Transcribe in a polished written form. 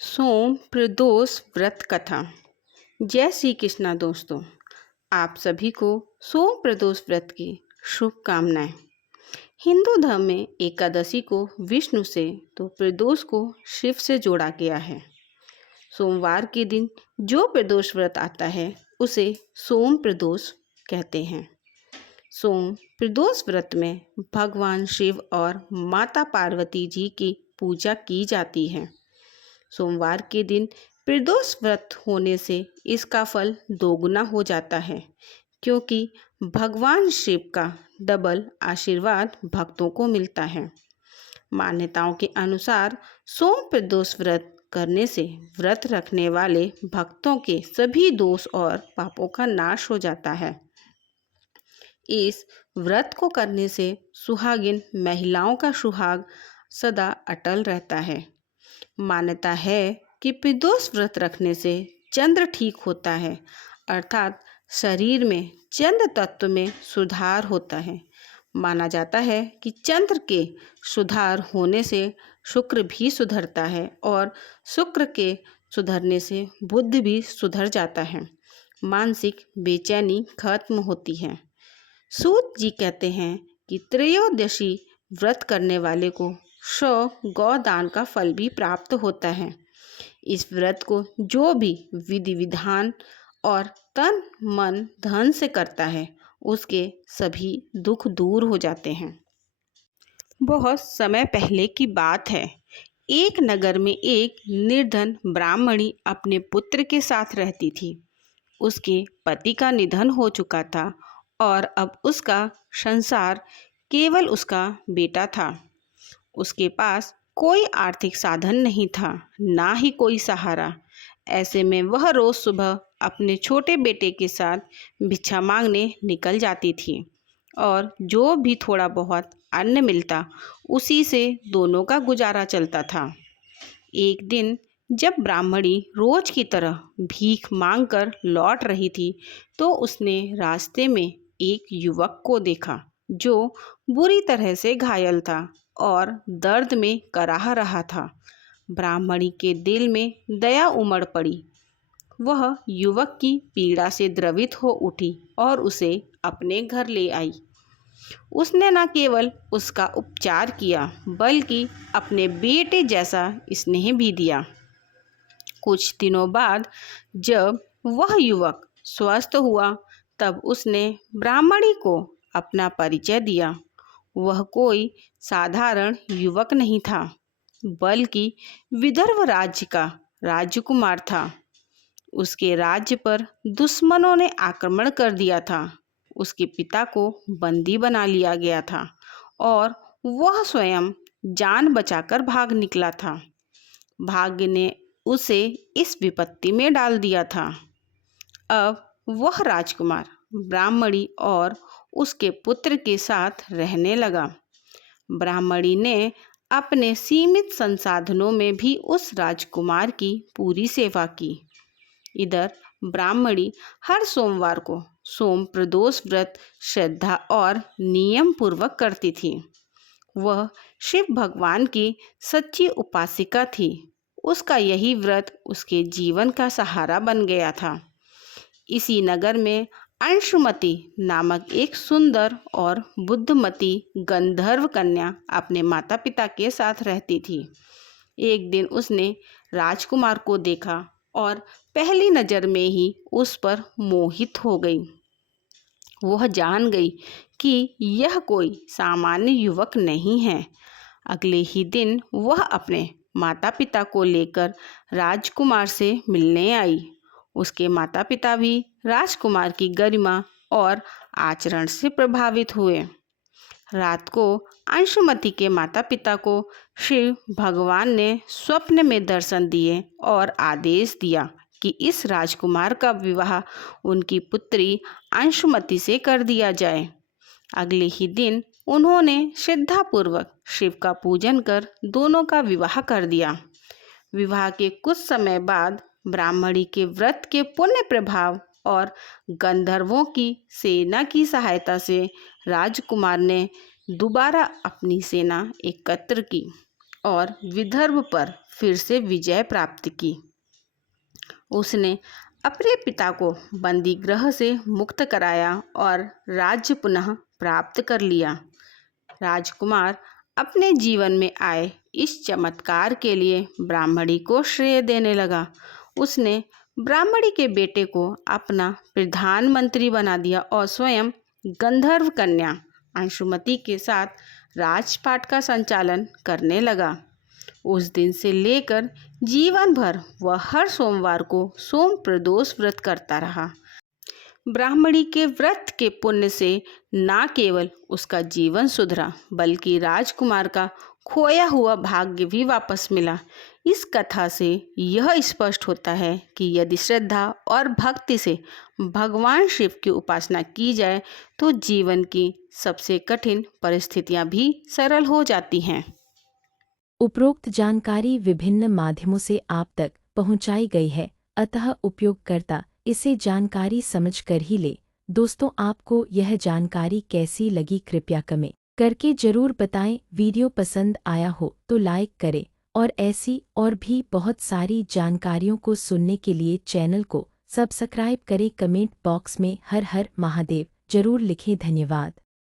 सोम प्रदोष व्रत कथा। जय श्री कृष्णा दोस्तों, आप सभी को सोम प्रदोष व्रत की शुभकामनाएं। हिंदू धर्म में एकादशी को विष्णु से तो प्रदोष को शिव से जोड़ा गया है। सोमवार के दिन जो प्रदोष व्रत आता है उसे सोम प्रदोष कहते हैं। सोम प्रदोष व्रत में भगवान शिव और माता पार्वती जी की पूजा की जाती है। सोमवार के दिन प्रदोष व्रत होने से इसका फल दोगुना हो जाता है, क्योंकि भगवान शिव का डबल आशीर्वाद भक्तों को मिलता है। मान्यताओं के अनुसार सोम प्रदोष व्रत करने से व्रत रखने वाले भक्तों के सभी दोष और पापों का नाश हो जाता है। इस व्रत को करने से सुहागिन महिलाओं का सुहाग सदा अटल रहता है। मान्यता है कि प्रदोष व्रत रखने से चंद्र ठीक होता है, अर्थात शरीर में चंद्र तत्व में सुधार होता है। माना जाता है कि चंद्र के सुधार होने से शुक्र भी सुधरता है और शुक्र के सुधरने से बुध भी सुधर जाता है। मानसिक बेचैनी खत्म होती है। सूत जी कहते हैं कि त्रयोदशी व्रत करने वाले को 100 गौदान का फल भी प्राप्त होता है। इस व्रत को जो भी विधि विधान और तन मन धन से करता है उसके सभी दुख दूर हो जाते हैं। बहुत समय पहले की बात है। एक नगर में एक निर्धन ब्राह्मणी अपने पुत्र के साथ रहती थी। उसके पति का निधन हो चुका था और अब उसका संसार केवल उसका बेटा था। उसके पास कोई आर्थिक साधन नहीं था, ना ही कोई सहारा। ऐसे में वह रोज सुबह अपने छोटे बेटे के साथ भिक्षा मांगने निकल जाती थी और जो भी थोड़ा बहुत अन्न मिलता उसी से दोनों का गुजारा चलता था। एक दिन जब ब्राह्मणी रोज की तरह भीख मांगकर लौट रही थी तो उसने रास्ते में एक युवक को देखा जो बुरी तरह से घायल था और दर्द में कराह रहा था। ब्राह्मणी के दिल में दया उमड़ पड़ी। वह युवक की पीड़ा से द्रवित हो उठी और उसे अपने घर ले आई। उसने न केवल उसका उपचार किया बल्कि अपने बेटे जैसा स्नेह भी दिया। कुछ दिनों बाद जब वह युवक स्वस्थ हुआ तब उसने ब्राह्मणी को अपना परिचय दिया। वह कोई साधारण युवक नहीं था बल्कि विदर्भ राज्य का राजकुमार था। उसके राज्य पर दुश्मनों ने आक्रमण कर दिया था। उसके पिता को बंदी बना लिया गया था और वह स्वयं जान बचाकर भाग निकला था। भाग्य ने उसे इस विपत्ति में डाल दिया था। अब वह राजकुमार ब्राह्मणी और उसके पुत्र के साथ रहने लगा। ब्राह्मणी ने अपने सीमित संसाधनों में भी उस राजकुमार की पूरी सेवा की। इधर ब्राह्मणी हर सोमवार को सोम प्रदोष व्रत श्रद्धा और नियम पूर्वक करती थी। वह शिव भगवान की सच्ची उपासिका थी। उसका यही व्रत उसके जीवन का सहारा बन गया था। इसी नगर में अंशुमती नामक एक सुंदर और बुद्धिमती गंधर्व कन्या अपने माता पिता के साथ रहती थी। एक दिन उसने राजकुमार को देखा और पहली नज़र में ही उस पर मोहित हो गई। वह जान गई कि यह कोई सामान्य युवक नहीं है। अगले ही दिन वह अपने माता पिता को लेकर राजकुमार से मिलने आई। उसके माता पिता भी राजकुमार की गरिमा और आचरण से प्रभावित हुए। रात को अंशुमती के माता पिता को शिव भगवान ने स्वप्न में दर्शन दिए और आदेश दिया कि इस राजकुमार का विवाह उनकी पुत्री अंशुमती से कर दिया जाए। अगले ही दिन उन्होंने श्रद्धापूर्वक शिव का पूजन कर दोनों का विवाह कर दिया। विवाह के कुछ समय बाद ब्राह्मणी के व्रत के पुण्य प्रभाव और गंधर्वों की सेना की सहायता से राजकुमार ने दोबारा अपनी सेना एकत्र की और विदर्भ पर फिर से विजय प्राप्त की। उसने अपने पिता को बंदी गृह से मुक्त कराया और राज्य पुनः प्राप्त कर लिया। राजकुमार अपने जीवन में आए इस चमत्कार के लिए ब्राह्मणी को श्रेय देने लगा। उसने ब्राह्मणी के बेटे को अपना प्रधानमंत्री बना दिया और स्वयं गंधर्व कन्या अंशुमति के साथ राजपाट का संचालन करने लगा। उस दिन से लेकर जीवन भर वह हर सोमवार को सोम प्रदोष व्रत करता रहा। ब्राह्मणी के व्रत के पुण्य से न केवल उसका जीवन सुधरा बल्कि राजकुमार का खोया हुआ भाग्य भी वापस मिला। इस कथा से यह स्पष्ट होता है कि यदि श्रद्धा और भक्ति से भगवान शिव की उपासना की जाए तो जीवन की सबसे कठिन परिस्थितियां भी सरल हो जाती हैं। उपरोक्त जानकारी विभिन्न माध्यमों से आप तक पहुंचाई गई है, अतः उपयोगकर्ता इसे जानकारी समझकर ही ले। दोस्तों, आपको यह जानकारी कैसी लगी कृपया कमेंट करके जरूर बताएं। वीडियो पसंद आया हो तो लाइक करें और ऐसी और भी बहुत सारी जानकारियों को सुनने के लिए चैनल को सब्सक्राइब करें। कमेंट बॉक्स में हर हर महादेव जरूर लिखें। धन्यवाद।